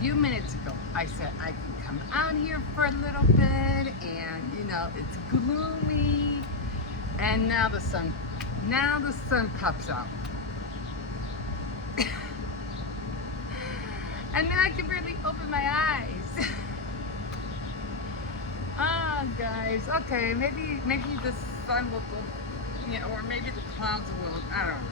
few minutes ago, I said I can come out here for a little bit, and it's gloomy, and now the sun pops out, and now I can barely open my eyes. Ah, guys. Okay, maybe the sun will go, or maybe the clouds will. I don't know.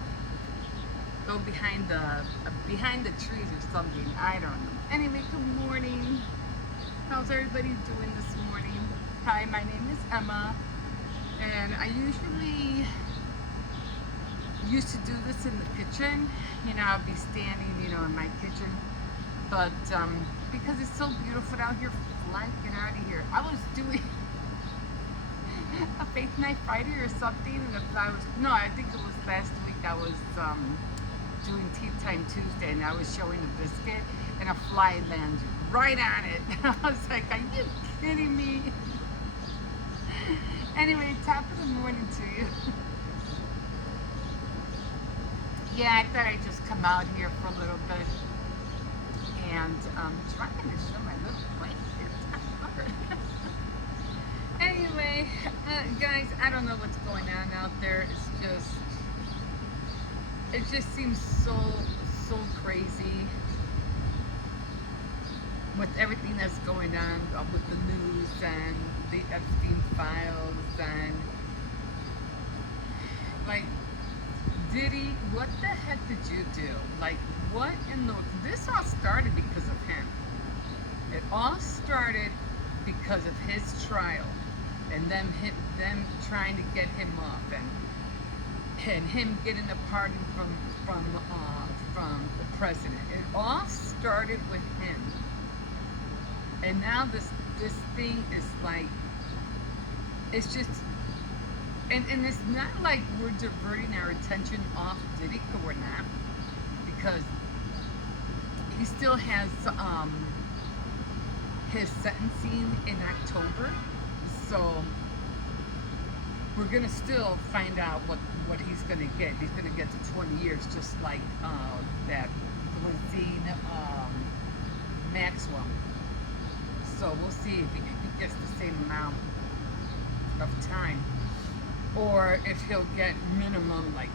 Go behind the trees or something. I don't know. Anyway, good morning. How's everybody doing this morning? Hi, my name is Emma, and I usually used to do this in the kitchen. I'll be standing, in my kitchen, but because it's so beautiful out here, flying out of here. I was doing a Faith Night Friday or something, and I think it was last week. I was doing Tea Time Tuesday, and I was showing a biscuit, and a fly landed right on it. I was like, are you kidding me? Anyway, top of the morning to you. Yeah, I thought I'd just come out here for a little bit, and trying to show my little place. It's hard. Anyway, guys, I don't know what's going on out there. It just seems so crazy with everything that's going on with the news and the Epstein files, and like, Diddy, what the heck did you do? Like, what in the... This all started because of him. It all started because of his trial, and them trying to get him off, and him getting a pardon from the president. It all started with him, and now this thing is like, it's just, and it's not like we're diverting our attention off Diddy, because we're not, because he still has his sentencing in October, so we're gonna still find out what he's gonna get. He's gonna get to 20 years, just like that Ghislaine Maxwell. So we'll see if he gets the same amount of time, or if he'll get minimum like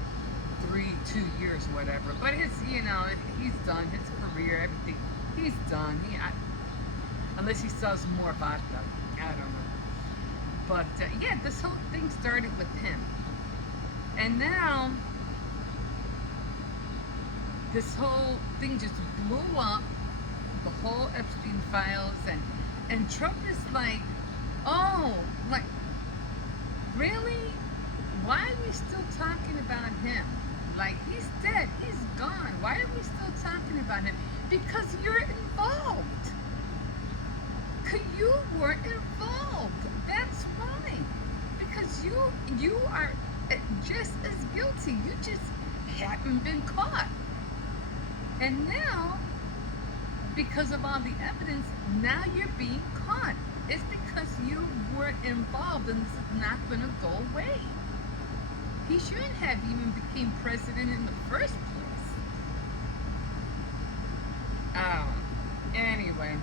2 years, whatever. But it's, he's done his career, everything. He's done. Unless he sells more vodka, I don't know. But yeah, this whole thing started with him, and now this whole thing just blew up. The whole Epstein files, and Trump is like, oh, like, really? Why are we still talking about him? Like, he's dead, he's gone. Why are we still talking about him? Because you're involved. You were involved. That's why. Because you are just as guilty. You just haven't been caught. And now, because of all the evidence, now you're being caught. It's because you were involved, and this is not going to go away. He shouldn't have even became president in the first place. Anyway.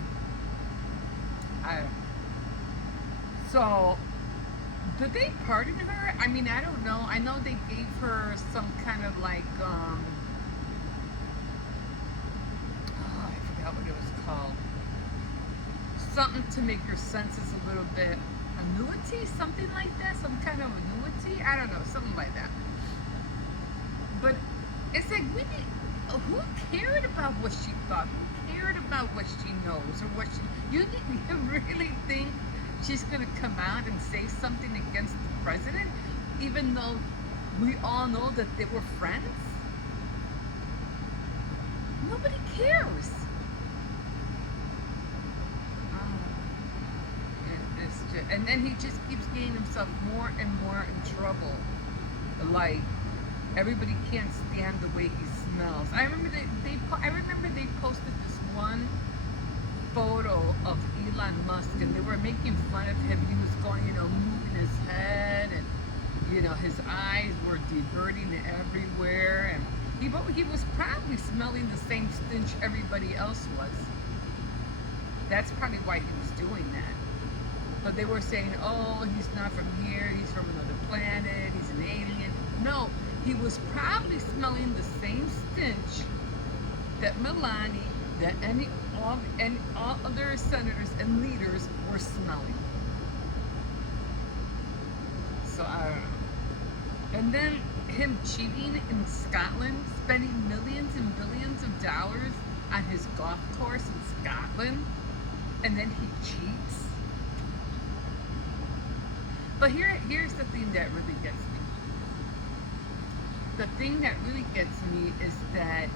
So, did they pardon her? I mean, I don't know. I know they gave her some kind of like, I forgot what it was called. Something to make her senses a little bit, annuity, something like that, some kind of annuity. I don't know, something like that. But it's like, who cared about what she thought? Who cared about what she knows, or what you really think she's going to come out and say something against the president, even though we all know that they were friends? Nobody cares. And then he just keeps getting himself more and more in trouble. Like, everybody can't stand the way he smells. I remember they posted this one photo of Elon Musk, and they were making fun of him. He was going, moving his head, and his eyes were diverting everywhere, and he was probably smelling the same stench everybody else was. That's probably why he was doing that. But they were saying, oh, he's not from here, he's from another planet, he's an alien. No, he was probably smelling the same stench that Milani, that all other senators and leaders were smelling. So I don't know. And then him cheating in Scotland, spending millions and billions of dollars on his golf course in Scotland, and then he cheats. But here's the thing that really gets me. The thing that really gets me is that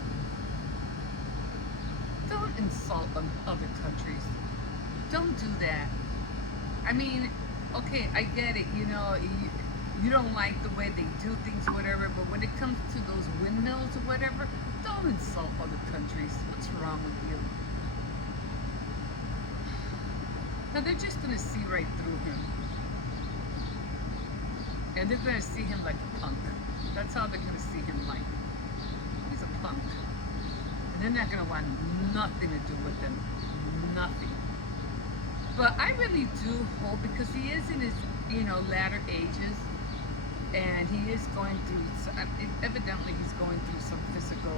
don't insult other countries. Don't do that. I mean, okay, I get it. You don't like the way they do things, whatever. But when it comes to those windmills or whatever, don't insult other countries. What's wrong with you? Now they're just gonna see right through him, and they're gonna see him like a punk. That's how they're gonna see him like. He's a punk. And they're not going to want nothing to do with him. Nothing. But I really do hope, because he is in his, latter ages, and he is going through, evidently he's going through some physical,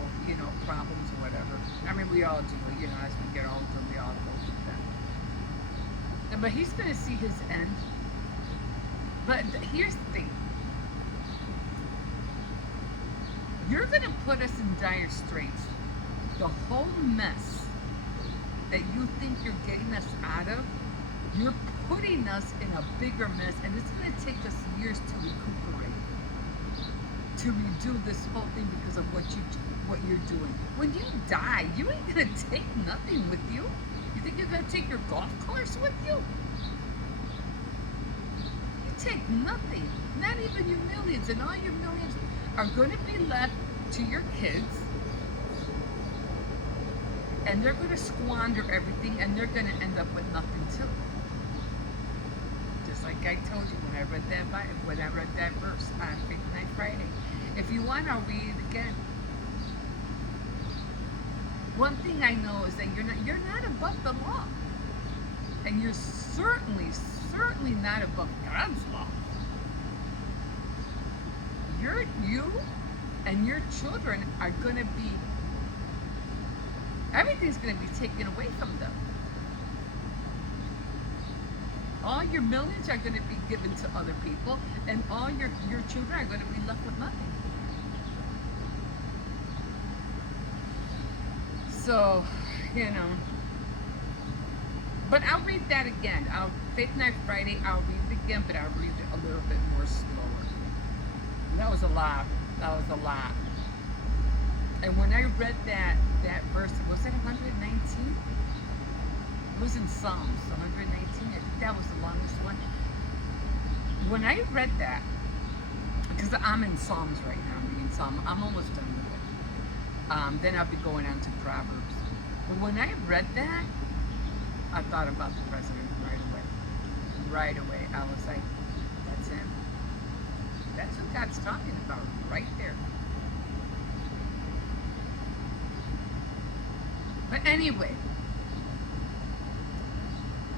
problems or whatever. I mean, we all do, as we get older, we all go through that. But he's going to see his end. But here's the thing. You're going to put us in dire straits. The whole mess that you think you're getting us out of, you're putting us in a bigger mess, and it's going to take us years to recuperate, to redo this whole thing because of what you're doing. When you die, you ain't going to take nothing with you. You think you're going to take your golf course with you? You take nothing, not even your millions, and all your millions are going to be left to your kids. And they're going to squander everything, and they're going to end up with nothing too. Just like I told you when I read that verse on Faith Night Friday. If you want, I'll read it again. One thing I know is that you're not above the law, and you're certainly not above God's law. You and your children are going to be. Everything's going to be taken away from them. All your millions are going to be given to other people, and all your children are going to be left with nothing. So, but I'll read that again. Faith Night Friday, I'll read it again, but I'll read it a little bit more slower. That was a lot. And when I read that verse, was it 119? It was in Psalms 119. I think that was the longest one. When I read that, because I'm in Psalms right now, I'm reading Psalm. I'm almost done with it. Then I'll be going on to Proverbs. But when I read that, I thought about the president right away. Right away. I was like, that's him. That's who God's talking about right there. But anyway,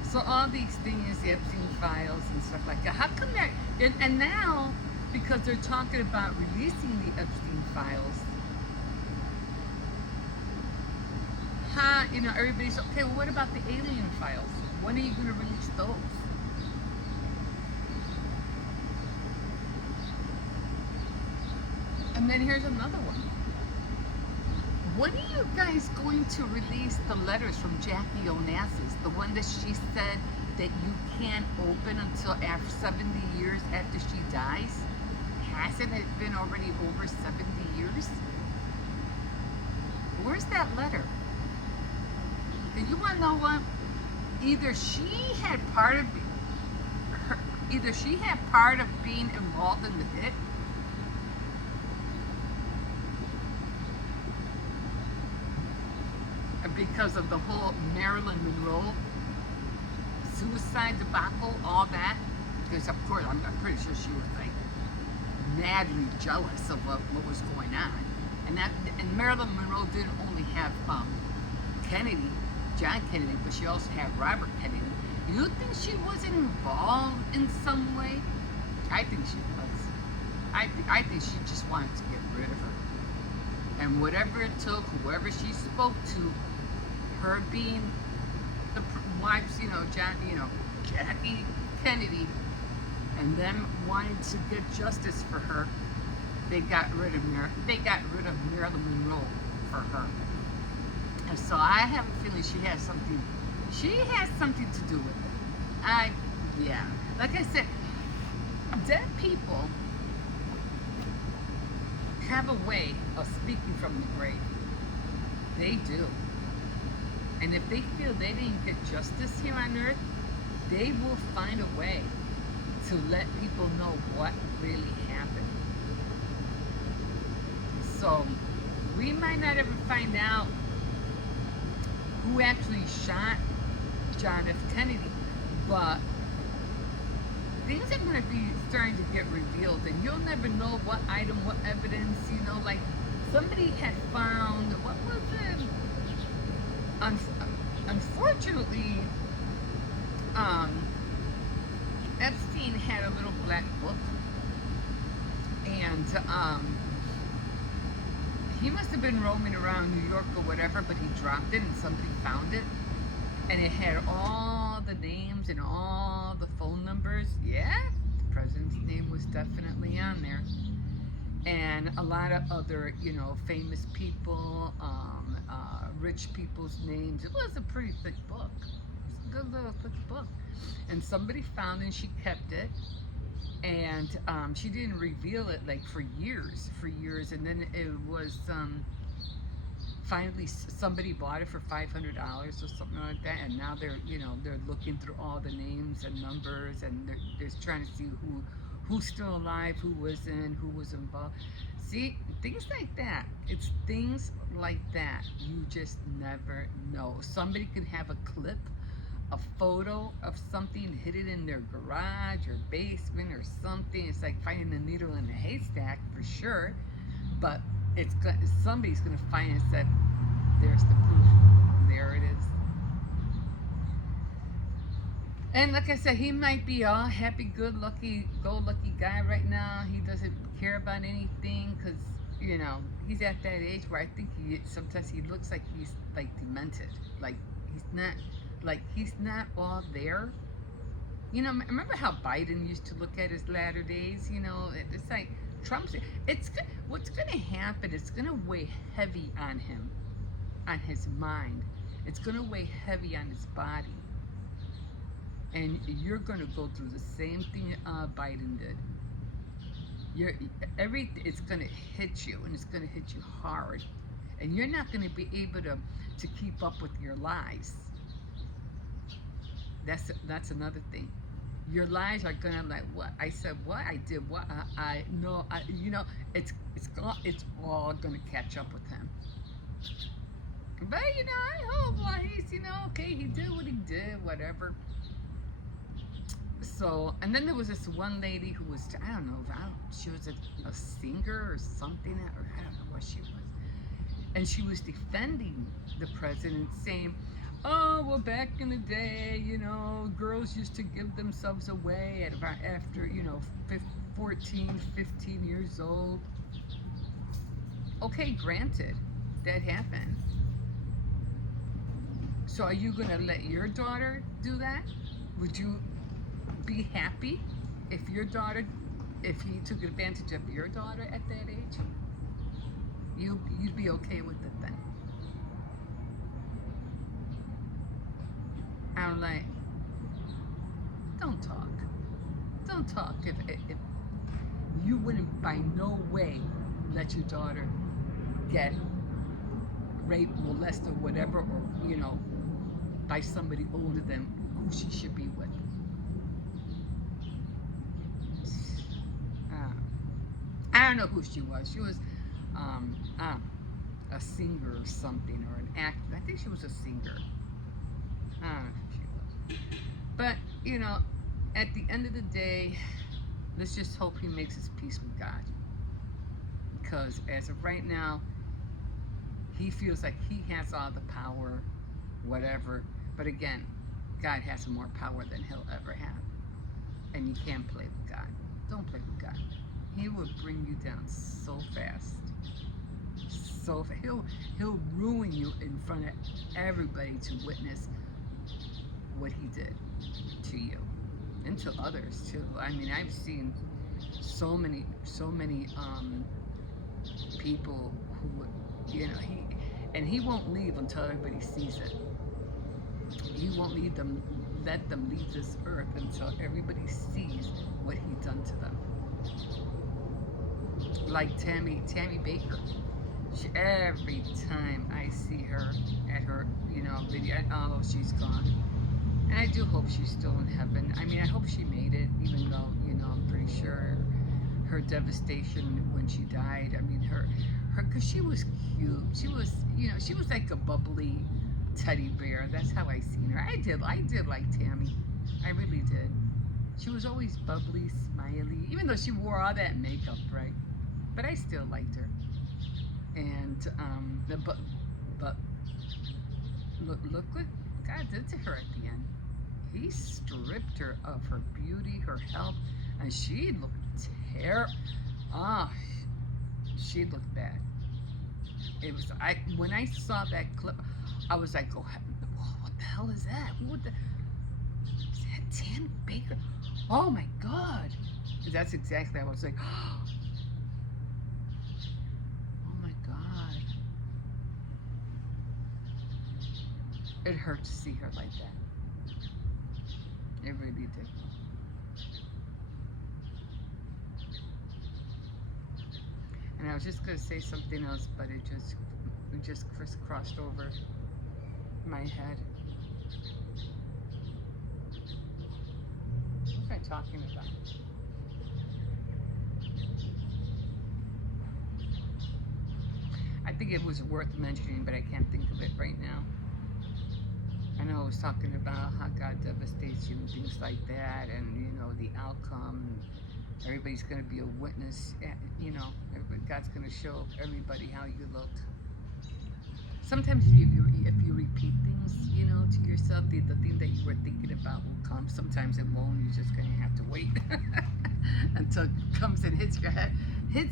so all these things, the Epstein files and stuff like that, how come that, and now, because they're talking about releasing the Epstein files, everybody's, okay, well, what about the alien files? When are you going to release those? And then here's another one. When are you guys going to release the letters from Jackie Onassis, the one that she said that you can't open until after 70 years after she dies? Hasn't it been already over 70 years? Where's that letter? And you want to know what? Either she had part of being involved in the hit, because of the whole Marilyn Monroe suicide debacle, all that. Because of course, I'm pretty sure she was like madly jealous of what was going on. And Marilyn Monroe didn't only have Kennedy; John Kennedy, but she also had Robert Kennedy. You think she wasn't involved in some way? I think she was. I think she just wanted to get rid of her. And whatever it took, whoever she spoke to, her being the wives, John, Jackie Kennedy, and them wanting to get justice for her, they got rid of Marilyn Monroe for her. And so I have a feeling she has something to do with it. Yeah. Like I said, dead people have a way of speaking from the grave. They do. And if they feel they didn't get justice here on earth, they will find a way to let people know what really happened. So we might not ever find out who actually shot John F. Kennedy, but things are going to be starting to get revealed, and you'll never know what item, what evidence, like somebody had found, what was it? Unfortunately, Epstein had a little black book, and he must have been roaming around New York or whatever, but he dropped it and somebody found it, and it had all the names and all the phone numbers. Yeah, the president's name was definitely on there, and a lot of other, famous people, rich people's names. It was a pretty thick book. It was a good little thick book, and somebody found it and she kept it, and she didn't reveal it like for years, and then it was finally somebody bought it for $500 or something like that, and now they're looking through all the names and numbers, and they're trying to see who's still alive, who wasn't, who was involved. See, things like that. It's things like that. You just never know. Somebody could have a clip, a photo of something hidden in their garage or basement or something. It's like finding a needle in a haystack for sure, but somebody's gonna find it and say, there's the proof. There it is. And like I said, he might be all happy, go lucky guy right now. He doesn't care about anything because, he's at that age where I think sometimes he looks like he's like demented. Like he's not all there. Remember how Biden used to look at his latter days? It's like Trump's. What's going to happen? It's going to weigh heavy on him, on his mind. It's going to weigh heavy on his body. And you're going to go through the same thing Biden did. It's going to hit you, and it's going to hit you hard, and you're not going to be able to keep up with your lies. That's another thing. Your lies are gonna like, what I said, what I did, what I know. It's all gonna catch up with him. But I hope he's okay. He did what he did, whatever. So, and then there was this one lady who was, I don't know, she was a singer or something, or I don't know what she was. And she was defending the president, saying, oh, well, back in the day, girls used to give themselves away after 14, 15 years old. Okay, granted, that happened. So are you going to let your daughter do that? Would you be happy if he took advantage of your daughter at that age? You'd be okay with it then. I'm like, don't talk if you wouldn't by no way let your daughter get raped, molested, whatever, or by somebody older than who she should be with. I don't know who she was. She was a singer or something, or an actor. I think she was a singer. I don't know who she was. But, at the end of the day, let's just hope he makes his peace with God. Because as of right now, he feels like he has all the power whatever. But again, God has more power than he'll ever have. And you can't play with God. Don't play with God. He will bring you down so fast. He'll ruin you in front of everybody to witness what he did to you and to others too. I mean, I've seen so many people who, he won't leave until everybody sees it. He won't let them leave this earth until everybody sees what he done to them. Like Tammy Baker. Every time I see her at her, video, oh, she's gone. And I do hope she's still in heaven. I mean, I hope she made it, even though, I'm pretty sure her devastation when she died. I mean, because she was cute. She was like a bubbly teddy bear. That's how I seen her. I did like Tammy. I really did. She was always bubbly, smiley, even though she wore all that makeup, right? But I still liked her. And but look what God did to her at the end. He stripped her of her beauty, her health, and she looked terrible. Ah, she looked bad. It was when I saw that clip, I was like, oh, what the hell is that? Is that Tammy Baker? Oh my God! That's exactly. I was like, oh my God! It hurt to see her like that. It really did. And I was just gonna say something else, but it just crisscrossed over my head. What was I talking about? I think it was worth mentioning, but I can't think of it right now. I know I was talking about how God devastates you and things like that, and the outcome. Everybody's going to be a witness. God's going to show everybody how you look. Sometimes if you repeat things, to yourself, the thing that you were thinking about will come. Sometimes it won't. You're just going to have to wait until it comes and hits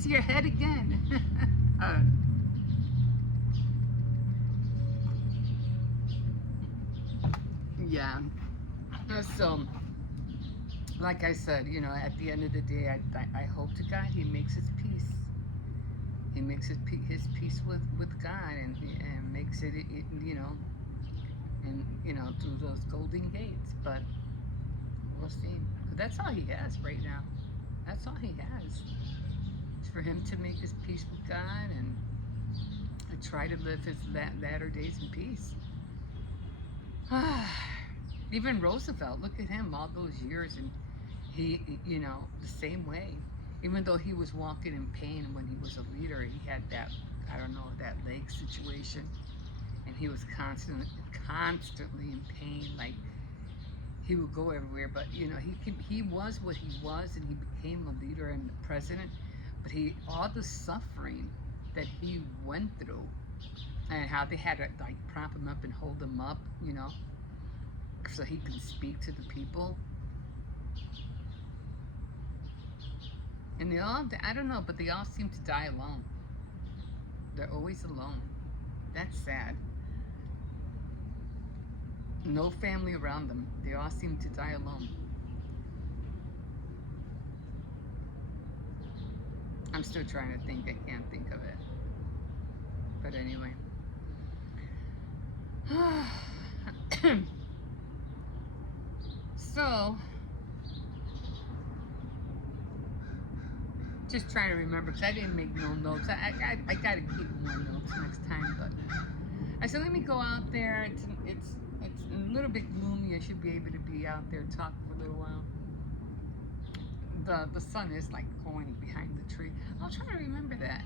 your head again. Yeah. So, like I said, at the end of the day, I hope to God he makes his peace. He makes his peace with God, and makes it, through those golden gates. But we'll see. That's all he has right now. That's all he has. It's for him to make his peace with God and try to live his latter days in peace. Even Roosevelt, look at him, all those years, and he, the same way. Even though he was walking in pain when he was a leader, he had that, that leg situation, and he was constantly in pain. Like he would go everywhere, but he was what he was, and he became a leader and the president. But all the suffering that he went through, and how they had to like prop him up and hold him up, so he can speak to the people. And they all, I don't know, but they all seem to die alone. They're always alone. That's sad. No family around them. They all seem to die alone. I'm still trying to think. I can't think of it. But anyway. So, just trying to remember, because I didn't make no notes. I got to keep more notes next time. But I said, let me go out there. It's a little bit gloomy. I should be able to be out there, talk for a little while. The sun is like going behind the tree. I'll try to remember that.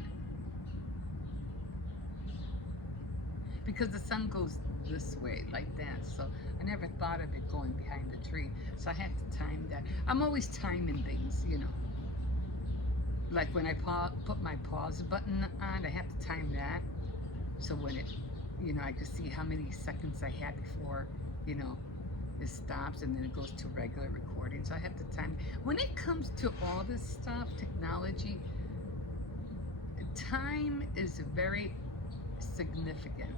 Because the sun goes this way, like that. So I never thought of it going behind the tree. So I had to time that. I'm always timing things, Like when I put my pause button on, I have to time that. So when it, I could see how many seconds I had before, you know, it stops, and then it goes to regular recording. So I have the time. When it comes to all this stuff, technology, time is very significant.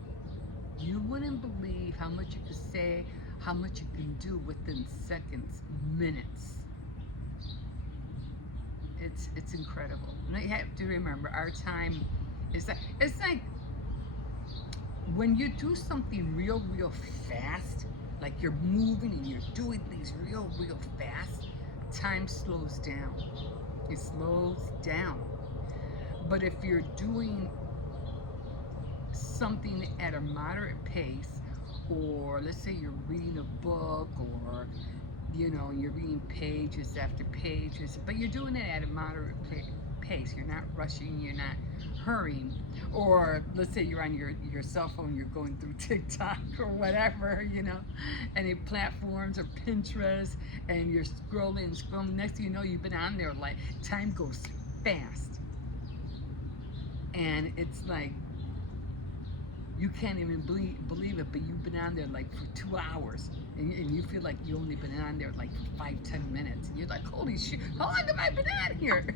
You wouldn't believe how much you could say, how much you can do within seconds, minutes. It's incredible. And you have to remember, our time is like, it's like when you do something real fast, like you're moving and you're doing things real fast, time slows down. It slows down. But if you're doing something at a moderate pace, or let's say you're reading a book, or you're reading pages after pages, but you're doing it at a moderate pace. You're not rushing, you're not hurrying. Or let's say you're on your cell phone, you're going through TikTok or whatever, any platforms, or Pinterest, and you're scrolling. Next thing you know, you've been on there, like, time goes fast. And it's like, you can't even believe it, but you've been on there like for 2 hours, and you feel like you only been on there like for 5-10 minutes. And you're like, holy shit, how long have I been on here?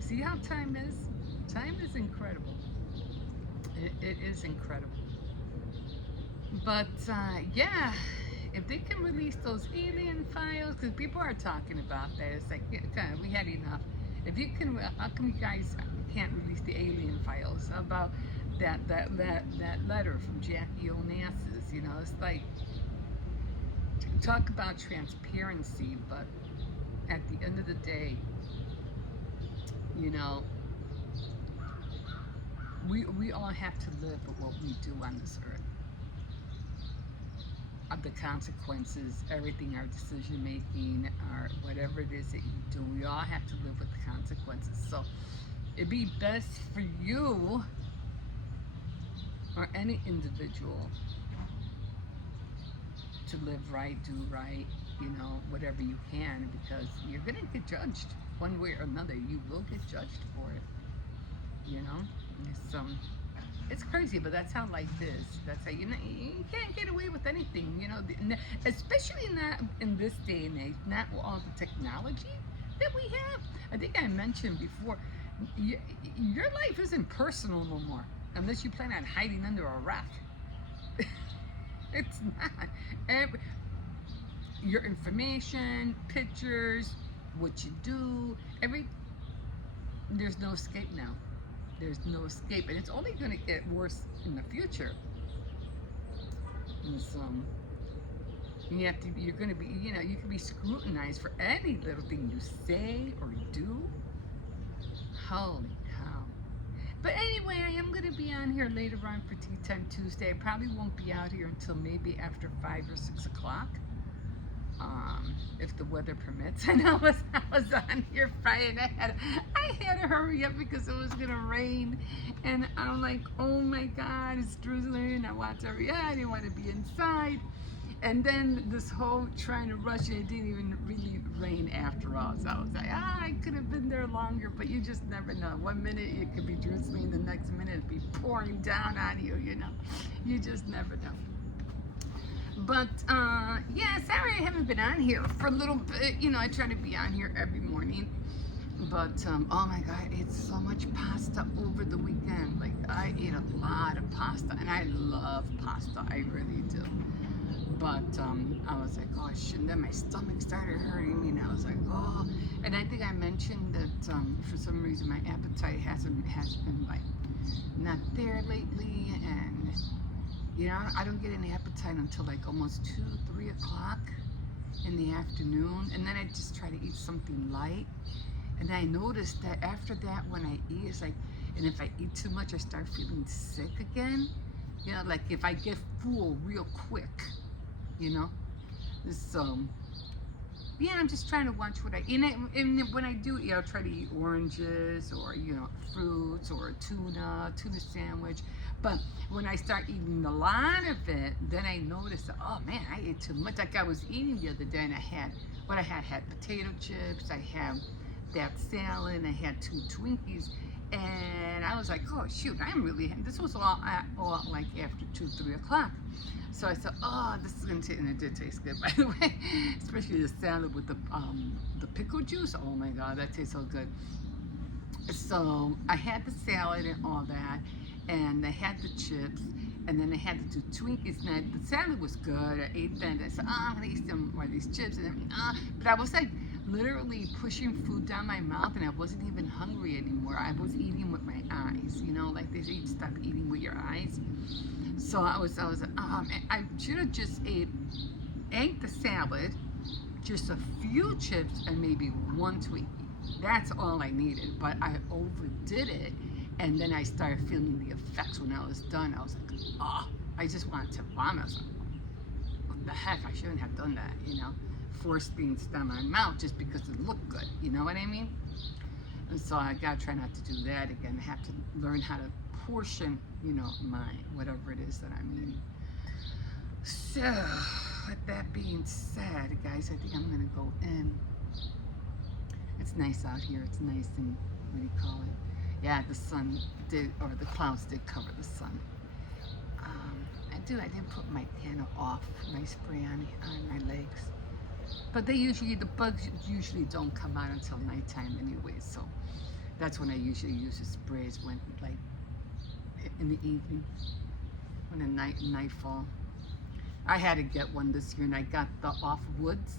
See how time is? Time is incredible. It is incredible. But yeah, if they can release those alien files, because people are talking about that, it's like, yeah, we had enough. If you can, how come you guys can't release the alien files about that letter from Jackie Onassis? It's like, talk about transparency, but at the end of the day, we all have to live with what we do on this earth. Of the consequences, everything, our decision making, our whatever it is that you do, we all have to live with the consequences. So it'd be best for you, or any individual, to live right, do right, whatever you can, because you're gonna get judged one way or another. You will get judged for it. It's crazy, but that's how life is. That's how you can't get away with anything. Especially not in this day and age. Not with all the technology that we have. I think I mentioned before, your life isn't personal no more, unless you plan on hiding under a rock. It's not. Your information, pictures, what you do, there's no escape now. There's no escape, and it's only going to get worse in the future. And so you're going to be, you can be scrutinized for any little thing you say or do. Holy cow. But anyway, I am going to be on here later on for Tea Time Tuesday. I probably won't be out here until maybe after 5 or 6 o'clock. If the weather permits. I know I was on here Friday, and I had to hurry up because it was gonna rain, and I'm like, oh my God, it's drizzling. I want to hurry up. I didn't want to be inside, and then this whole trying to rush it didn't even really rain after all. So I was like, I could have been there longer, but you just never know. One minute it could be drizzling, the next minute it'd be pouring down on you. You just never know. But yeah, sorry I haven't been on here for a little bit. I try to be on here every morning. But oh my God, it's so much pasta over the weekend. Like, I ate a lot of pasta, and I love pasta. I really do. But I was like, oh, I shouldn't. Then my stomach started hurting me, and I was like, oh. And I think I mentioned that for some reason my appetite has been like not there lately, and I don't get any appetite until like almost 2-3 o'clock in the afternoon, and then I just try to eat something light. And I noticed that after that, when I eat, it's like, and if I eat too much, I start feeling sick again. Like if I get full real quick, So yeah, I'm just trying to watch what I eat. And when I do eat, I'll try to eat oranges, or fruits, or a tuna sandwich. But when I start eating a lot of it, then I notice that, oh man, I ate too much. Like I was eating the other day, and I had potato chips, I had that salad, I had 2 Twinkies, And I was like, oh shoot, I'm really. This was all like after 2, 3 o'clock. So I said, oh, this is gonna taste, and it did taste good, by the way, especially the salad with the pickle juice. Oh my God, that tastes so good. So I had the salad and all that, and I had the chips, and then I had the 2 Twinkies. Now the salad was good. I ate that. And I said, oh, I'm gonna eat some more of these chips, and then, but I was like literally pushing food down my mouth, and I wasn't even hungry anymore. I was eating with my eyes, you know, like they say, you stop eating with your eyes. So I was like, oh man, I should have just ate the salad, just a few chips, and maybe one Twinkie. That's all I needed, but I overdid it, and then I started feeling the effects when I was done. I was like, oh, I just wanted to vomit. I was like, what the heck? I shouldn't have done that, you know? Force things down my mouth just because it looked good, you know what I mean? And so I gotta try not to do that again. I have to learn how to portion, you know, my whatever it is that I'm eating. So, with that being said, guys, I think I'm gonna go in. It's nice out here. It's nice and, what do you call it? Yeah, the sun did, or the clouds did cover the sun. I didn't put my candle off, my spray on my legs. But the bugs usually don't come out until nighttime anyway, so that's when I usually use the sprays, when, like, in the evening, when the nightfall. I had to get one this year, and I got the Off Woods,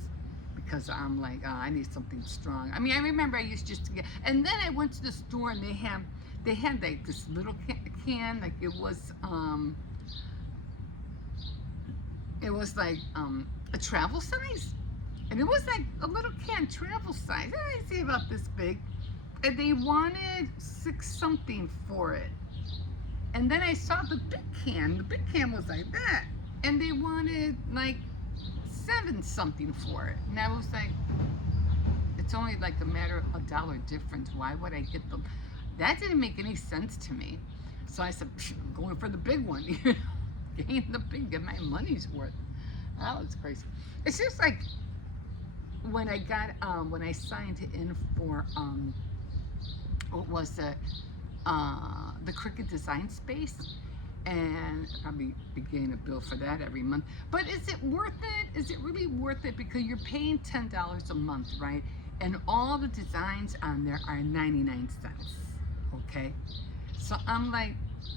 because I'm like, oh, I need something strong. I mean, I remember I used just to get, and then I went to the store, and they had like this little can, like it was like a travel size, and it was like a little can, travel size. I see about this big, and they wanted 6 something for it. And then I saw the big can. The big can was like that, and they wanted like 7 something for it. And I was like, it's only like a matter of $1 difference. Why would I get them? That didn't make any sense to me. So I said, I'm going for the big one. Getting the big, get my money's worth. That was crazy. It's just like when I got when I signed in for what was it, the Cricut Design Space, and I'll be getting a bill for that every month. But is it worth it? Is it really worth it? Because you're paying $10 a month, right? And all the designs on there are 99 cents, okay? So I'm like,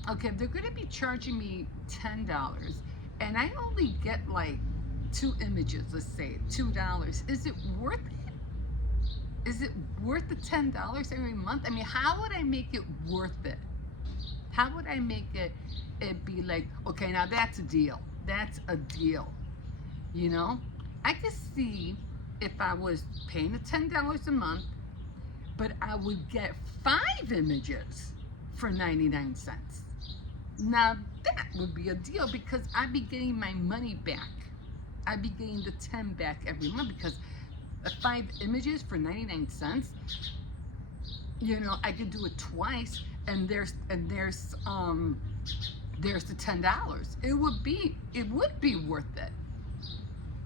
okay, they're gonna be charging me $10, and I only get like 2 images, let's say $2. Is it worth it? Is it worth the $10 every month? I mean, how would I make it worth it? How would I make it be like, okay, now that's a deal. That's a deal. You know? I could see if I was paying the $10 a month, but I would get 5 images for 99 cents. Now that would be a deal, because I'd be getting my money back. I'd be getting the 10 back every month, because 5 images for 99 cents, you know, I could do it twice, and there's the $10. It would be worth it,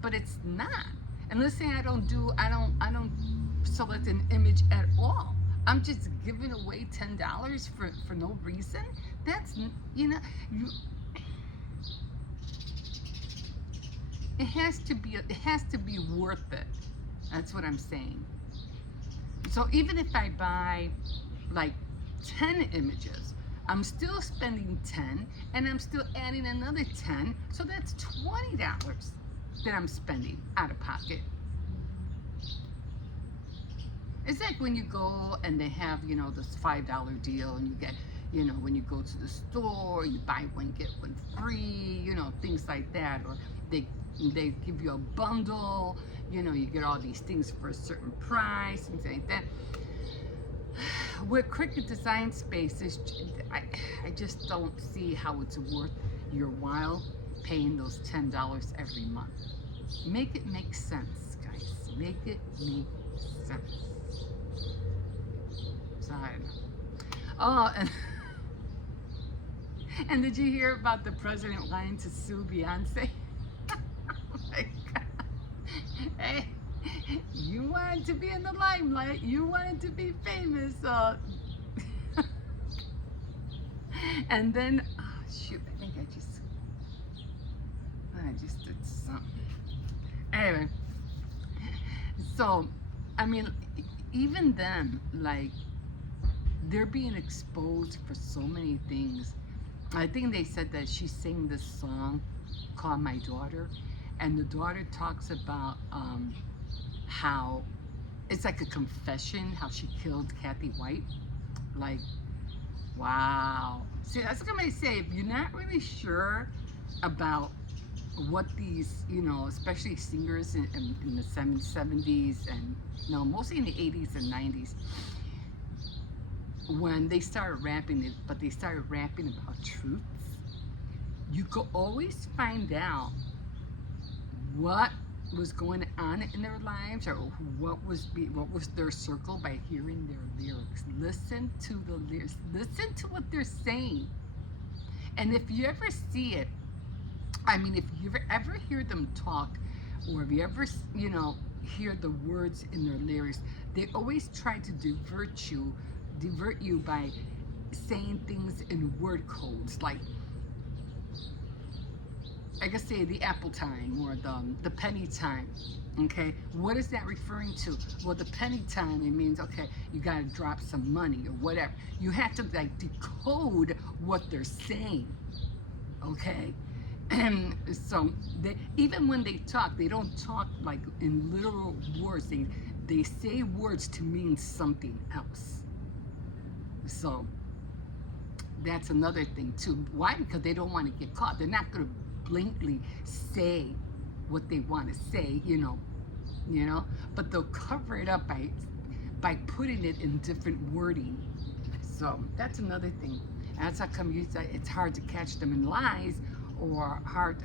but it's not. And let's say I don't select an image at all. I'm just giving away $10 for no reason. That's, you know, it has to be worth it. That's what I'm saying. So even if I buy like 10 images, I'm still spending 10, and I'm still adding another 10, so that's $20 that I'm spending out of pocket. It's like when you go and they have, you know, this $5 deal, and you get, you know, when you go to the store, you buy one, get one free, you know, things like that, or they give you a bundle, you know, you get all these things for a certain price, things like that. With Cricut Design Spaces, I just don't see how it's worth your while paying those $10 every month. Make it make sense, guys. Make it make sense. So I don't know. Oh, and did you hear about the president wanting to sue Beyonce? Oh my God. Hey, you wanted to be in the limelight. You wanted to be famous. And then, oh, shoot, I think I just did something. Anyway, so, I mean, even then, like, they're being exposed for so many things. I think they said that she sang this song called My Daughter, and the daughter talks about how it's like a confession how she killed Kathy White. Like, wow. See, that's what I say. If you're not really sure about what these, especially singers in the 70s and mostly in the 80s and 90s, when they started rapping it, but they started rapping about truths, you could always find out what was going on in their lives, or what was their circle by hearing their lyrics. Listen to the lyrics. Listen to what they're saying. And if you ever see it, I mean, if you ever hear them talk, or if you ever, hear the words in their lyrics, they always try to divert you by saying things in word codes, like I could say the apple time or the penny time. Okay, what is that referring to? Well, the penny time, it means, okay, you got to drop some money or whatever. You have to like decode what they're saying. Okay, and so even when they talk, they don't talk like in literal words. They say words to mean something else. So that's another thing too. Why? Because they don't want to get caught. They're not going to blatantly say what they want to say, but they'll cover it up by putting it in different wording. So that's another thing. That's how come it's hard to catch them in lies, or hard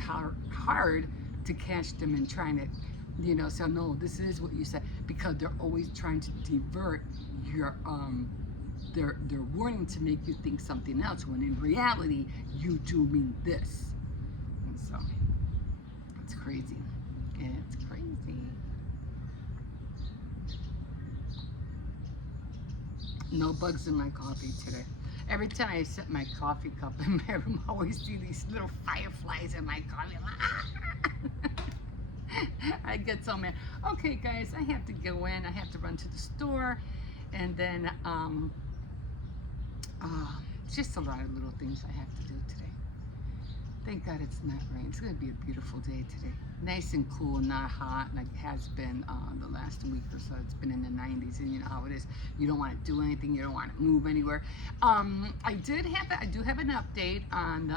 to catch them in trying to, say, no, this is what you said, because they're always trying to divert your they're warning to make you think something else, when in reality you do mean this. And so it's crazy. It's crazy. No bugs in my coffee today. Every time I set my coffee cup in my room, I always see these little fireflies in my coffee. I get so mad. Okay, guys, I have to go in. I have to run to the store, and then just a lot of little things I have to do today. Thank God it's not rain. It's going to be a beautiful day today. Nice and cool, not hot like it has been the last week or so. It's been in the 90s, and you know how it is. You don't want to do anything. You don't want to move anywhere. I do have an update on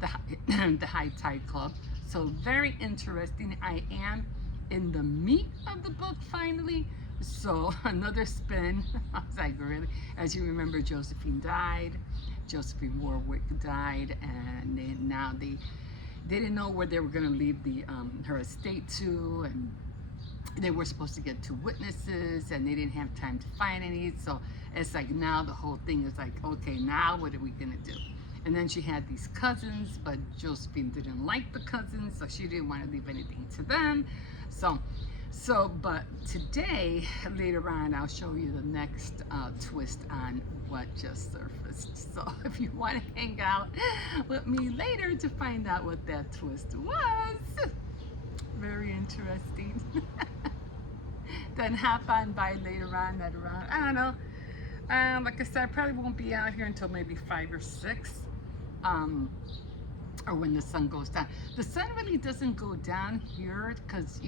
the High Tide Club. So very interesting. I am in the meat of the book finally. So another spin. I was like, really? As you remember, Josephine died. Josephine Warwick died, and they didn't know where they were going to leave her estate to, and they were supposed to get 2 witnesses, and they didn't have time to find any. So it's like now the whole thing is like, okay, now what are we going to do? And then she had these cousins, but Josephine didn't like the cousins, so she didn't want to leave anything to them. But today, later on, I'll show you the next twist on what just surfaced. So if you want to hang out with me later to find out what that twist was, very interesting. Then hop on by later on at around, I don't know, like I said, I probably won't be out here until maybe 5 or 6. Or when the sun goes down. The sun really doesn't go down here because,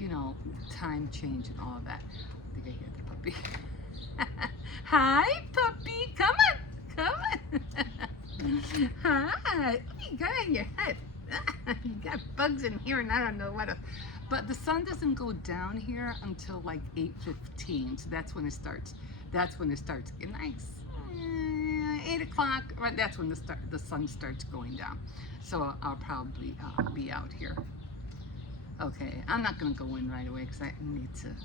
time change and all of that. I think I hear the puppy. Hi, puppy. Come on. Hi. What you got in your head? You got bugs in here, and I don't know what else. But the sun doesn't go down here until like 8:15. So that's when it starts. That's when it starts getting nice. 8 o'clock, right? That's when the sun starts going down. So I'll probably be out here. Okay, I'm not gonna go in right away because I need to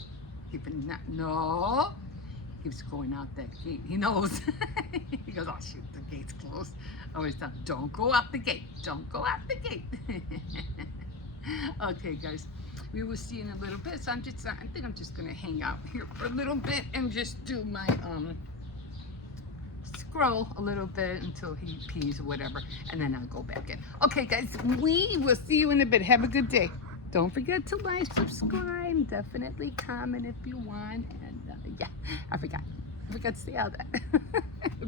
keep it. No, he keeps going out that gate. He knows. He goes, "Oh shoot, the gate's closed." I always tell him, "Don't go out the gate. Don't go out the gate." Okay, guys, we will see in a little bit. So I think I'm just gonna hang out here for a little bit and just do my scroll a little bit until he pees or whatever, and then I'll go back in. Okay, guys, we will see you in a bit. Have a good day. Don't forget to like, subscribe, definitely comment if you want, and yeah, I forgot to say all that.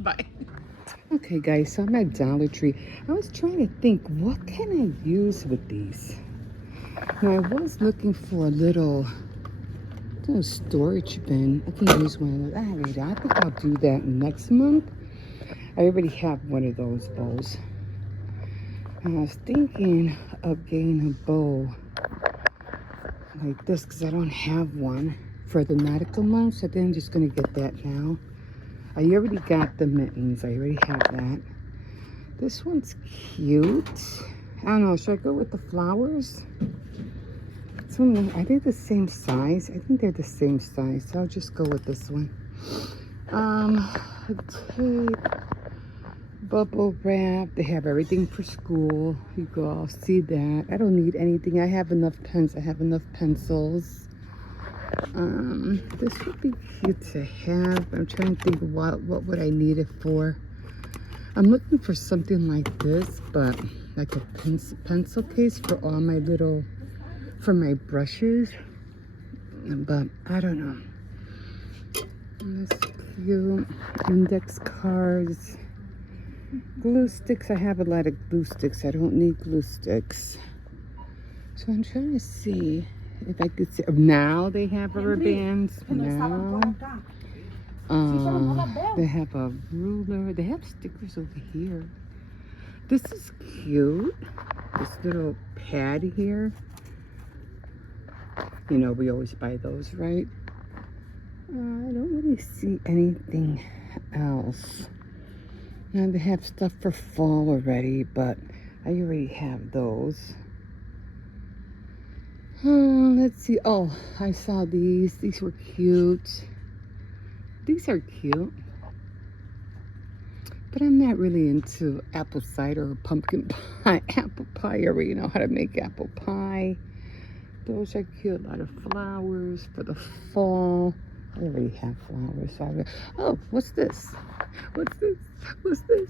Bye. Okay, guys, so I'm at Dollar Tree. I was trying to think, what can I use with these? Now, I was looking for a little storage bin. I can use one of those. I think I'll do that next month. I already have one of those bowls. And I was thinking of getting a bowl like this because I don't have one for the nautical month. So then I'm just going to get that now. I already got the mittens. I already have that. This one's cute. I don't know. Should I go with the flowers? Are they the same size? I think they're the same size. So I'll just go with this one. Tape, bubble wrap. They have everything for school. You go all see that. I don't need anything. I have enough pens. I have enough pencils. This would be cute to have. I'm trying to think what would I need it for. I'm looking for something like this, but like a pencil case for all my little, for my brushes. But I don't know. That's cute. Index cards. Glue sticks. I have a lot of glue sticks. I don't need glue sticks. So I'm trying to see if I could see. Now they have rubber bands. Now. They have a ruler. They have stickers over here. This is cute. This little pad here. You know, we always buy those, right? I don't really see anything else. Now they have stuff for fall already, but I already have those. Let's see. Oh, I saw these. These were cute. These are cute. But I'm not really into apple cider or pumpkin pie. Apple pie, I already know how to make apple pie. Those are cute. A lot of flowers for the fall. I already have flowers. So oh, what's this? What's this? What's this?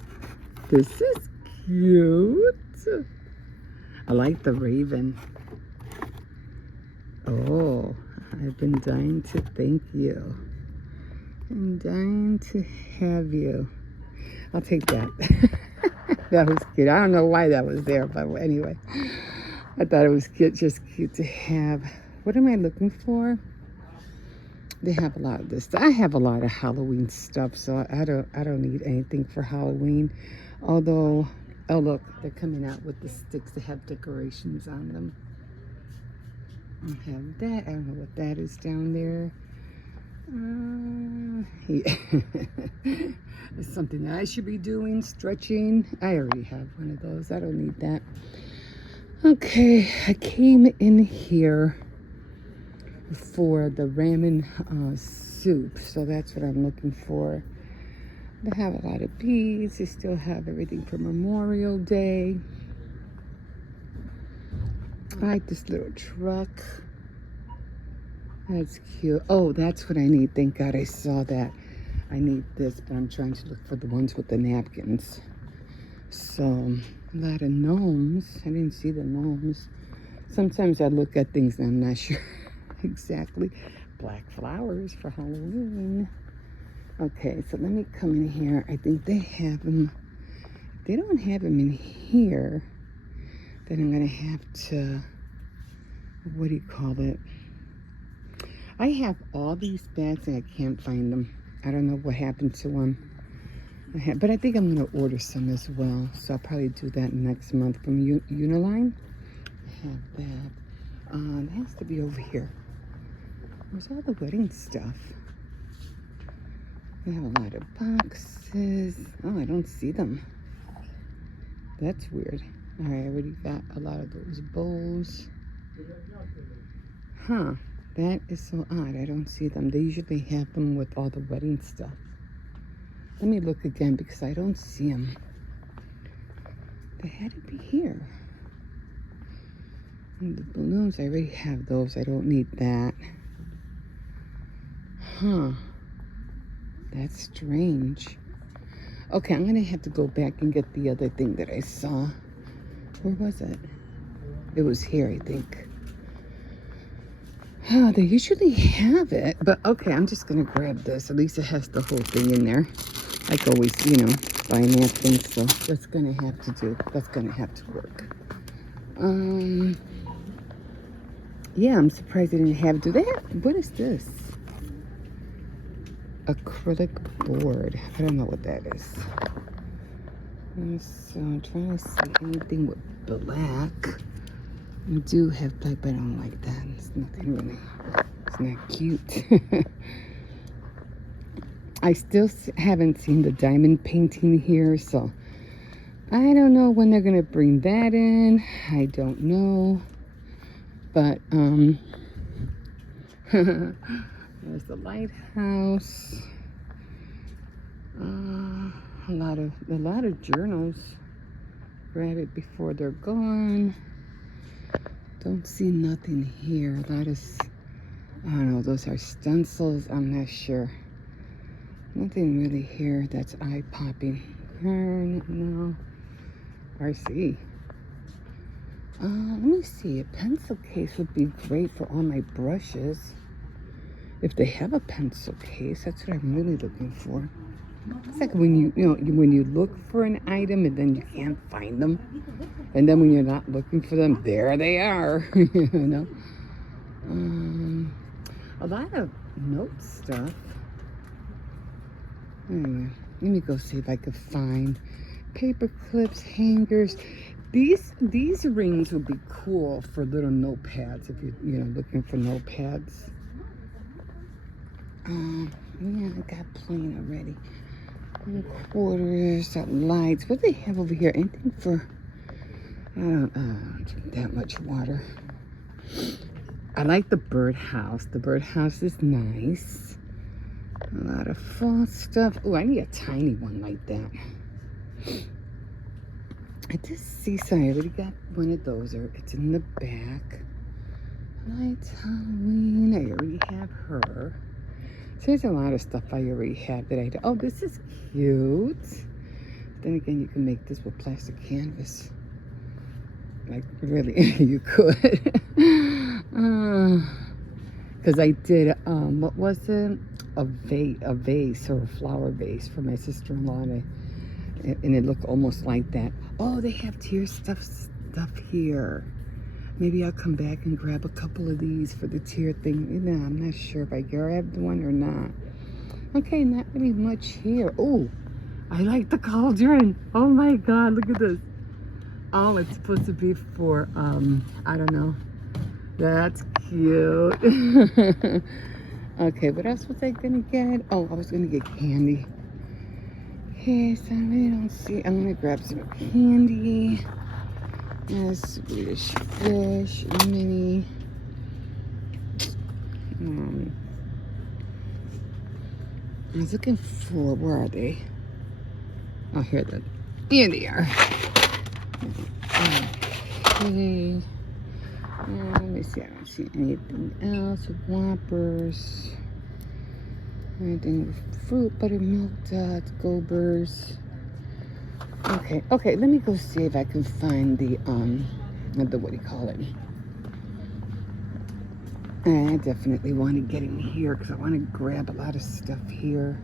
This is cute. I like the raven. Oh, I've been dying to thank you. I'm dying to have you. I'll take that. That was cute. I don't know why that was there, but anyway. I thought it was cute, just cute to have. What am I looking for? They have a lot of this. I have a lot of Halloween stuff, so I don't need anything for Halloween. Although, oh look, they're coming out with the sticks that have decorations on them. I have that. I don't know what that is down there. Yeah. It's something I should be doing, stretching. I already have one of those. I don't need that. Okay, I came in here for the ramen soup, so that's what I'm looking for. They have a lot of beads. They still have everything for Memorial Day. I like this little truck. That's cute. Oh, that's what I need. Thank God I saw that. I need this, but I'm trying to look for the ones with the napkins. So, a lot of gnomes. I didn't see the gnomes. Sometimes I look at things and I'm not sure exactly. Black flowers for Halloween. Okay, so let me come in here. I think they have them. If they don't have them in here, then I'm going to have to, what do you call it? I have all these bags and I can't find them. I don't know what happened to them. But I think I'm going to order some as well. So I'll probably do that next month from Uniline. I have that. It has to be over here. Where's all the wedding stuff? We have a lot of boxes. Oh, I don't see them. That's weird. All right, I already got a lot of those bowls. Huh. That is so odd. I don't see them. They usually have them with all the wedding stuff. Let me look again because I don't see them. They had to be here. And the balloons, I already have those. I don't need that. Huh. That's strange. Okay, I'm gonna have to go back and get the other thing that I saw. Where was it? It was here, I think. Oh, they usually have it, but okay, I'm just gonna grab this. At least it has the whole thing in there. Like always, buy napkins, so that's gonna have to do. That's gonna have to work. Yeah, I'm surprised they didn't have. Do they have? What is this? Acrylic board. I don't know what that is. So I'm trying to see anything with black. I do have black, but I don't like that. It's nothing really. It's not cute. I still haven't seen the diamond painting here, so I don't know when they're gonna bring that in. I don't know, but there's the lighthouse. A lot of journals. Grab it before they're gone. Don't see nothing here. A lot of, I don't know, those are stencils. I'm not sure. Nothing really here that's eye-popping. No. RC. Let me see. A pencil case would be great for all my brushes. If they have a pencil case, that's what I'm really looking for. It's like when when you look for an item and then you can't find them, and then when you're not looking for them, there they are. A lot of note stuff. Anyway, let me go see if I could find paper clips, hangers. These rings would be cool for little notepads if you're looking for notepads. Yeah, I got plenty already. Quarters, lights. What do they have over here? Anything for? I don't drink that much water. I like the birdhouse. The birdhouse is nice. A lot of fall stuff. Oh, I need a tiny one like that. I just see some. I already got one of those. It's in the back. Lights, Halloween. I already have her. So there's a lot of stuff I already have that I do. Oh, this is cute. Then again, you can make this with plastic canvas. Like, really, you could. Because I did, what was it? A vase or a flower vase for my sister-in-law. And it looked almost like that. Oh, they have tier stuff here. Maybe I'll come back and grab a couple of these for the tier thing. I'm not sure if I grabbed one or not. Okay, not really much here. Oh, I like the cauldron. Oh my God, look at this. Oh, it's supposed to be for, I don't know. That's cute. Okay, what else was I gonna get? Oh, I was gonna get candy. Okay, so I really don't see. I'm gonna grab some candy. Swedish Fish mini. I was looking for, where are they? Oh, here they are. Okay. Let me see. I don't see anything else. Whoppers. Anything with fruit, buttermilk dots, Gobers. Okay, let me go see if I can find the what do you call it? I definitely want to get in here because I want to grab a lot of stuff here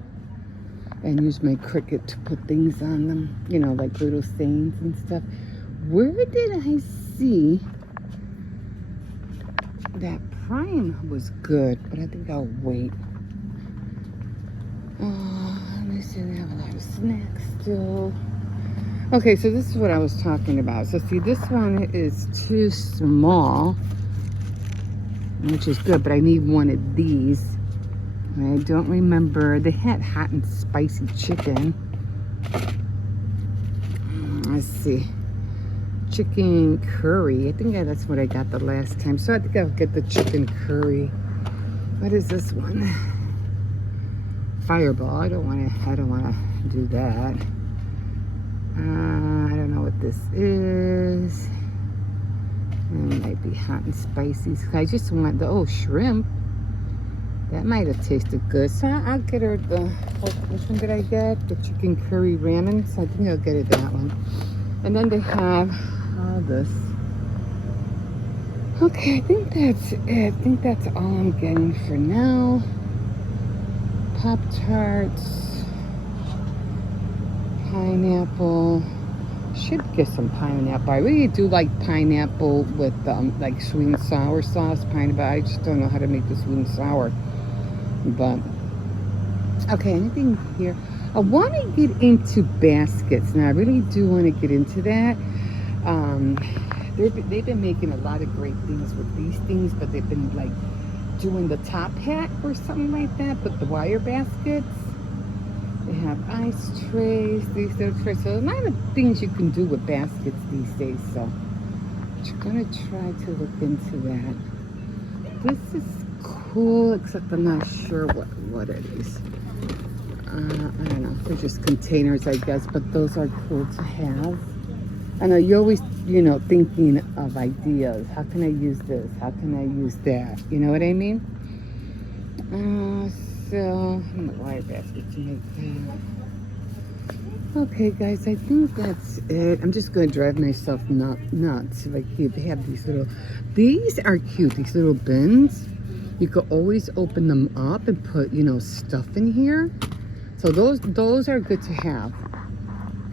and use my Cricut to put things on them, like little stains and stuff. Where did I see that Prime was good? But I think I'll wait. Let me see, they have a lot of snacks still. Okay, so this is what I was talking about. So see, this one is too small, which is good, but I need one of these. I don't remember. They had hot and spicy chicken. Let's see. Chicken curry. I think that's what I got the last time. So I think I'll get the chicken curry. What is this one? Fireball. I don't want to do that. I don't know what this is. It might be hot and spicy. I just want the shrimp. That might have tasted good. So I'll get her the, which one did I get? The chicken curry ramen. So I think I'll get her that one. And then they have all this. Okay, I think that's it. I think that's all I'm getting for now. Pop-Tarts. Pineapple. Should get some pineapple. I really do like pineapple with like sweet and sour sauce. Pineapple. I just don't know how to make the sweet and sour. But okay, anything here? I want to get into baskets. Now I really do want to get into that. They've been making a lot of great things with these things, but they've been like doing the top hat or something like that, but the wire baskets. They have ice trays, these little trays. So a lot of things you can do with baskets these days. So I'm gonna try to look into that. This is cool, except I'm not sure what it is. I don't know. They're just containers, I guess, but those are cool to have. I know you're always, thinking of ideas. How can I use this? How can I use that? You know what I mean? So, I'm gonna wire basket to make that. Okay, guys, I think that's it. I'm just gonna drive myself nuts if I keep. They have these are cute. These little bins. You could always open them up and put, stuff in here. So those are good to have.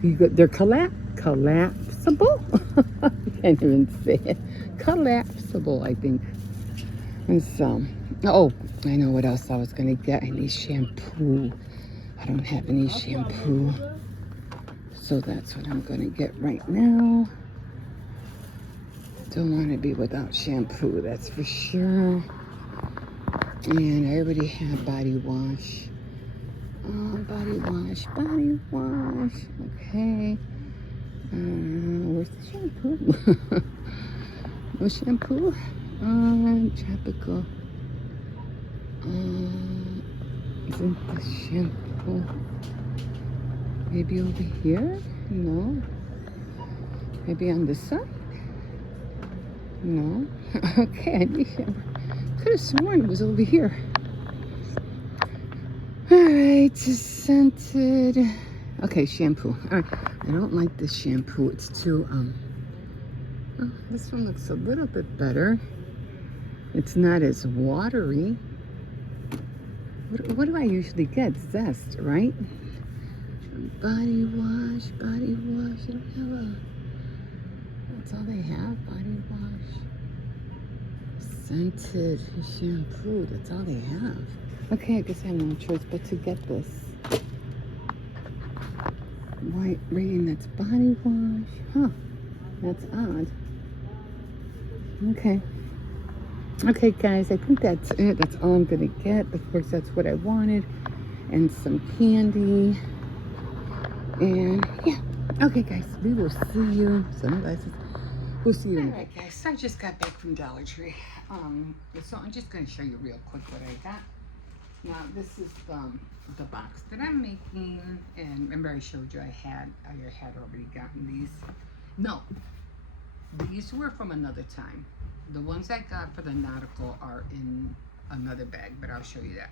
They're collapsible. I can't even say it. Collapsible, I think. And so, oh, I know what else I was gonna get. I need shampoo. I don't have any shampoo, so that's what I'm gonna get right now. Don't want to be without shampoo, that's for sure. And I already have body wash. Body wash. Okay. Where's the shampoo? No shampoo. Tropical. Isn't the shampoo maybe over here? No. Maybe on this side? No. Okay, I could have sworn it was over here. Alright, scented. Okay, shampoo. Alright, I don't like this shampoo. It's too, oh, this one looks a little bit better. It's not as watery. What do I usually get? Zest, right? Body wash. I don't have a... That's all they have, body wash. Scented shampoo, that's all they have. Okay, I guess I have no choice but to get this. White rain, that's body wash. Huh, that's odd. Okay. Okay, guys, I think that's it. That's all I'm gonna get. Of course, that's what I wanted. And some candy. And yeah. Okay, guys, we will see you. Sunglasses. We'll see you. Alright, guys, so I just got back from Dollar Tree. So I'm just gonna show you real quick what I got. Now, this is the box that I'm making, and remember I showed you I had already gotten these. No, these were from another time. The ones I got for the nautical are in another bag, but I'll show you that.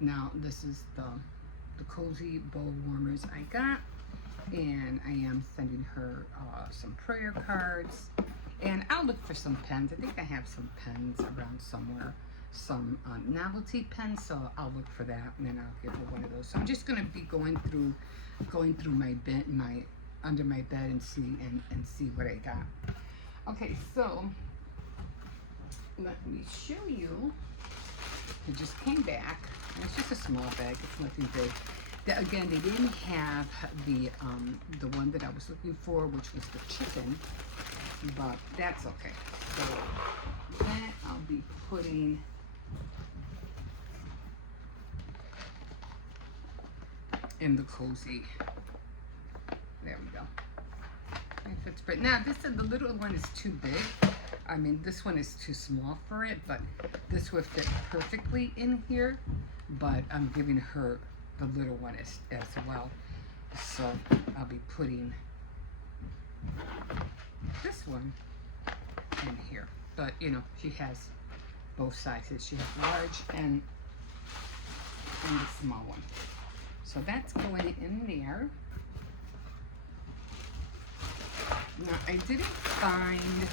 Now, this is the cozy bowl warmers I got, and I am sending her some prayer cards, and I'll look for some pens. I think I have some pens around somewhere. Some novelty pens, so I'll look for that, and then I'll give her one of those. So I'm just going to be going through my bed, under my bed, and see what I got. Okay, so let me show you. It just came back. It's just a small bag. It's nothing big. Again, they didn't have the one that I was looking for, which was the chicken, but that's okay. So that I'll be putting in the cozy. There we go. It fits great. Now the little one is too big. I mean, this one is too small for it, but this would fit perfectly in here. But I'm giving her the little one as well. So I'll be putting this one in here. But she has both sizes. She has large and and the small one. So that's going in there. Now I didn't find,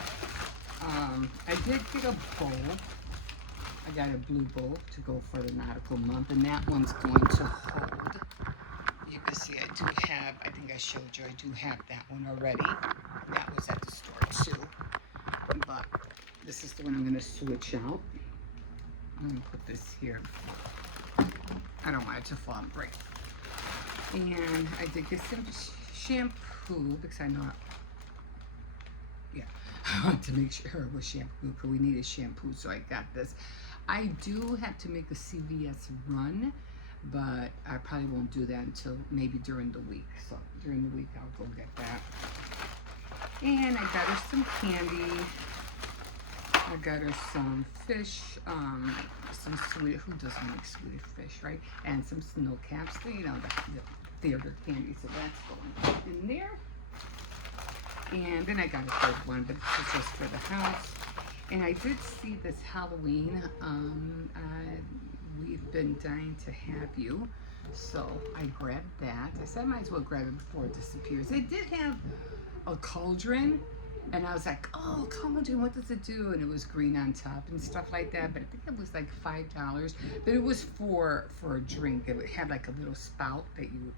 I did get a bowl. I got a blue bowl to go for the nautical month, and that one's going to hold. You can see I do have, I think I showed you, I do have that one already. That was at the store too. But this is the one I'm going to switch out. I'm going to put this here. I don't want it to fall and break. And I did get some shampoo because I know, to make sure it was shampoo because we needed shampoo, so I got this. I do have to make a CVS run, but I probably won't do that until maybe during the week. So during the week I'll go get that. And I got her some candy. I got her some fish, some sweet, who doesn't like Swedish fish, right? And some snow caps, you know, the theater candy, so that's going in there. And then I got a third one, but it's just for the house. And I did see this Halloween, we've been dying to have you, so I grabbed that. I said I might as well grab it before it disappears. They did have a cauldron, and I was like, oh, cauldron, what does it do? And it was green on top and stuff like that, but I think it was like $5. But it was for a drink. It had like a little spout that you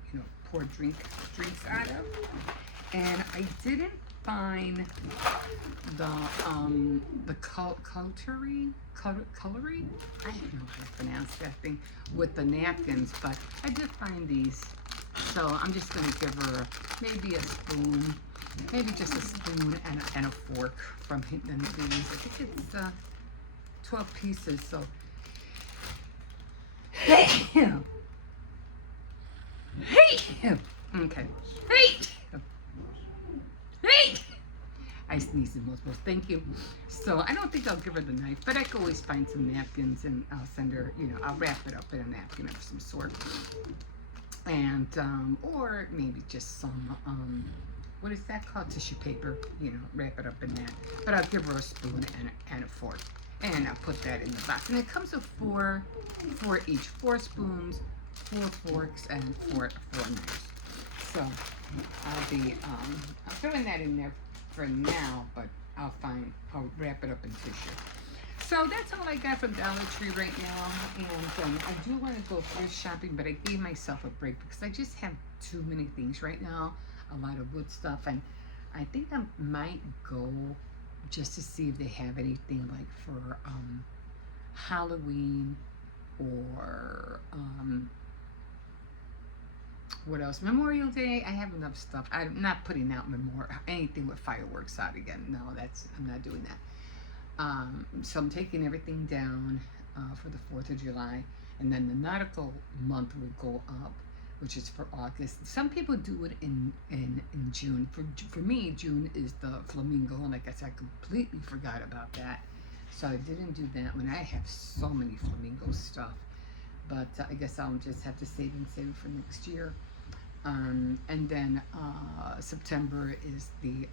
pour drinks out of. And I didn't find the cutlery, I don't know how to pronounce that thing, with the napkins, but I did find these. So I'm just gonna give her maybe a spoon, maybe just a spoon and a fork from Hinton & Thieves. I think it's 12 pieces, so. Okay. I sneezed in multiple. Thank you. So I don't think I'll give her the knife, but I can always find some napkins and I'll send her, I'll wrap it up in a napkin of some sort. And, or maybe just some, what is that called? Tissue paper, wrap it up in that. But I'll give her a spoon and a fork. And I'll put that in the box. And it comes with four each. 4 spoons, 4 forks, and 4 knives. So I'll be I'm throwing that in there for now, but I'll wrap it up in tissue. So that's all I got from Dollar Tree right now. And I do want to go thrift shopping, but I gave myself a break because I just have too many things right now. A lot of wood stuff, and I think I might go just to see if they have anything like for Halloween or what else? Memorial Day. I have enough stuff. I'm not putting out anything with fireworks out again. No, I'm not doing that. So I'm taking everything down for the 4th of July, and then the nautical month will go up, which is for August. Some people do it in June. For me, June is the flamingo, and like I said, I completely forgot about that. So I didn't do that one. I have so many flamingo stuff, but I guess I'll just have to save it for next year. And then September is the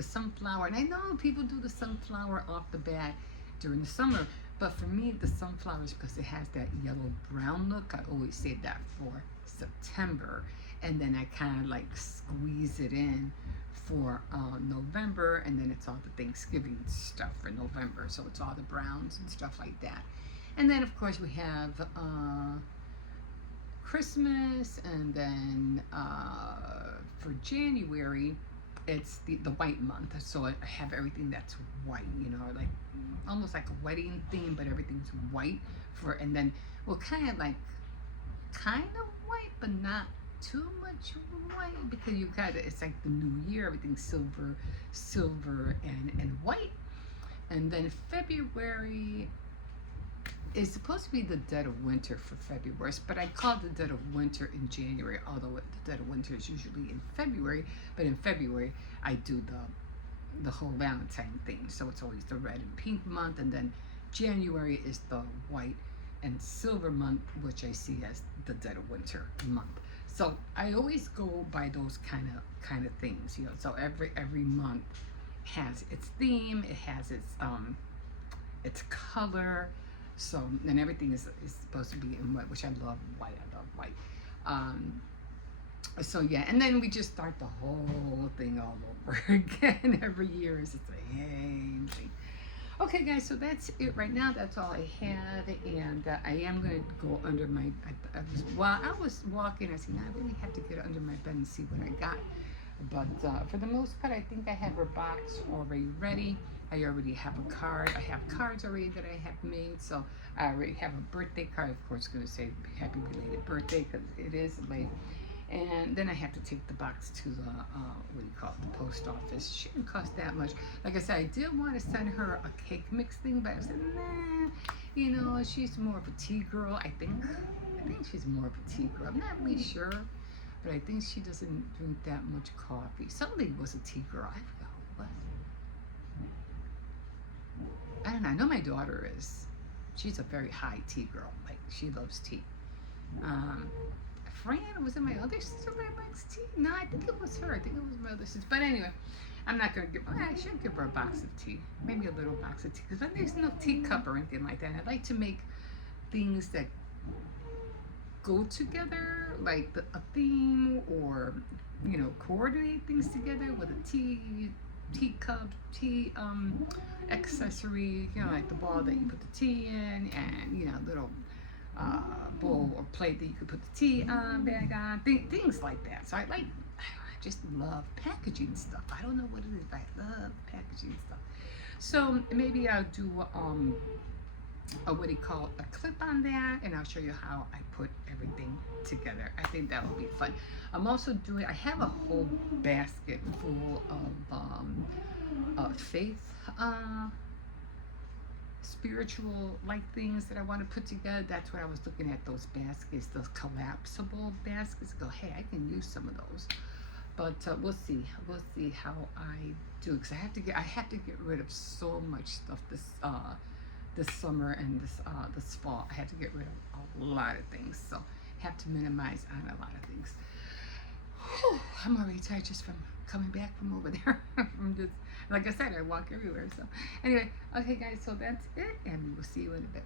sunflower, and I know people do the sunflower off the bat during the summer, but for me, the sunflower is because it has that yellow-brown look. I always save that for September, and then I kind of like squeeze it in for November, and then it's all the Thanksgiving stuff for November, so it's all the browns and stuff like that. And then, of course, we have Christmas, and then for January, it's the white month, so I have everything that's white, like almost like a wedding theme, but everything's white and then kind of white, but not too much white, because it's like the new year, everything's silver and white. And then February is supposed to be the dead of winter for February, but I call it the dead of winter in January, although the dead of winter is usually in February. But in February, I do the whole Valentine thing, so it's always the red and pink month, and then January is the white and silver month, which I see as the dead of winter month. So I always go by those kind of things, So every month has its theme, it has its color, So, and everything is supposed to be in white, which I love white. I love white. Um, so yeah, and then we just start the whole thing all over again every year. It's the same thing. Okay, guys, so that's it right now. That's all I have, and I am going to go under my. While I was walking, I said, "No, I really have to get under my bed and see what I got." But for the most part, I think I have her box already ready. I already have a card. I have cards already that I have made. So I already have a birthday card. Of course, going to say happy belated birthday because it is late. And then I have to take the box to the, what do you call it, the post office. Shouldn't cost that much. Like I said, I did want to send her a cake mix thing, but I said, nah, you know, she's more of a tea girl, I think. I think she's more of a tea girl. I'm not really sure, but I think she doesn't drink that much coffee. Somebody was a tea girl. I forgot who it was. I don't know. I know my daughter is. She's a very high tea girl. Like, she loves tea. Um, Fran, was it my other sister that likes tea? No, I think it was her. I think it was my other sister. But anyway, I'm not going to give, well, I should give her a box of tea. Maybe a little box of tea. Because when there's no teacup or anything like that, I like to make things that go together, like a theme, or, you know, coordinate things together with a teacup, tea accessory, you know, like the ball that you put the tea in, and, you know, little bowl or plate that you could put the tea bag on, things like that. So I just love packaging stuff. I don't know what it is, but I love packaging stuff. So maybe I'll do what do you call a clip on that, and I'll show you how I put everything together. I think that will be fun. I'm also doing, I have a whole basket full of faith spiritual like things that I want to put together. That's what I was looking at, those baskets, those collapsible baskets. Go, hey, I can use some of those. But we'll see. We'll see how I do, because I have to get rid of so much stuff this summer and this fall. I have to get rid of a lot of things, so have to minimize on a lot of things. Whew, I'm already tired just from coming back from over there. From just, like I said, I walk everywhere. So anyway, okay, guys, so that's it, and we will see you in a bit.